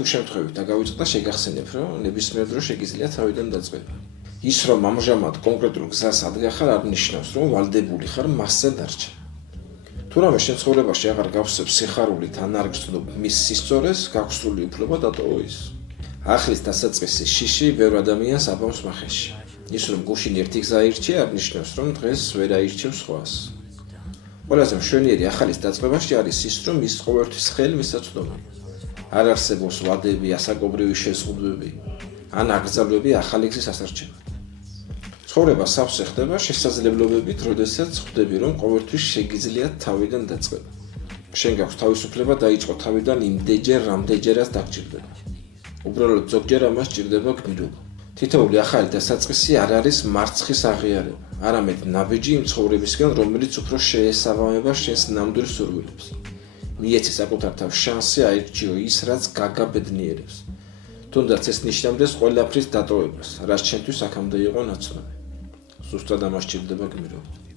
თუ შემთხვევით დაგავიწყდა, შეგახსენებ, რომ ნებისმიერ დროს შეგიძლია თავიდან დაწყება. ის რომ ამჟამად კონკრეტულ გზას ადგახარ არ ნიშნავს, რომ ვალდებული ხარ მასზე დარჩა. თუ რამე შემთხვევაში აღარ გავსებ სიხარულით ან არ გრძნობ მის სისწორეს, გაგვსრული უფლება დატოვო ის. ახლის დასაწყისი შიში ბევრ ადამიანს აბამს მახეში. ის რომ გუშინ ერთი გზა აირჩია, არ ნიშნავს, რომ დღეს ვერ აირჩევ სხვას. ყველაზე მშვენიერი ახალის დაწყებაში არის ის, რომ ის ყოველთვის ხელი მისაწვდომა. არ არსებობს ვადები, ასაკობრივი შეზღუდვები ან აკრძალვები ახალი გზის ასარჩევად. ცხოვრება სავსე ხდება შესაძლებლობებით, როდესაც ხვდები, რომ ყოველთვის შეგიძლიათ თავიდან დაწყება. შენ გაქვს თავისუფლება დაიწყო თავიდან იმდენჯერ, რამდენჯერაც დაგჭირდება. უბრალოდ ზოგჯერ ამას ჭირდება გმირობა. თითოეული ახალი დასაწყისი არ არის მარცხის აღიარება, არამედ ნაბიჯი იმ ცხოვრებისგან, რომელიც უფრო შეესაბამება შენს ნამდვილ სურვილებს. მიეცი საკუთარ თავს შანსი აირჩიო ის, რაც გაგაბედნიერებს. თუნდაც ეს ნიშნავდეს ყველაფრის დატოვებას, რაც ჩემთვის აქამდე იყო ნაცნობი. ზუსტად ამას ჭირდება გმირობა.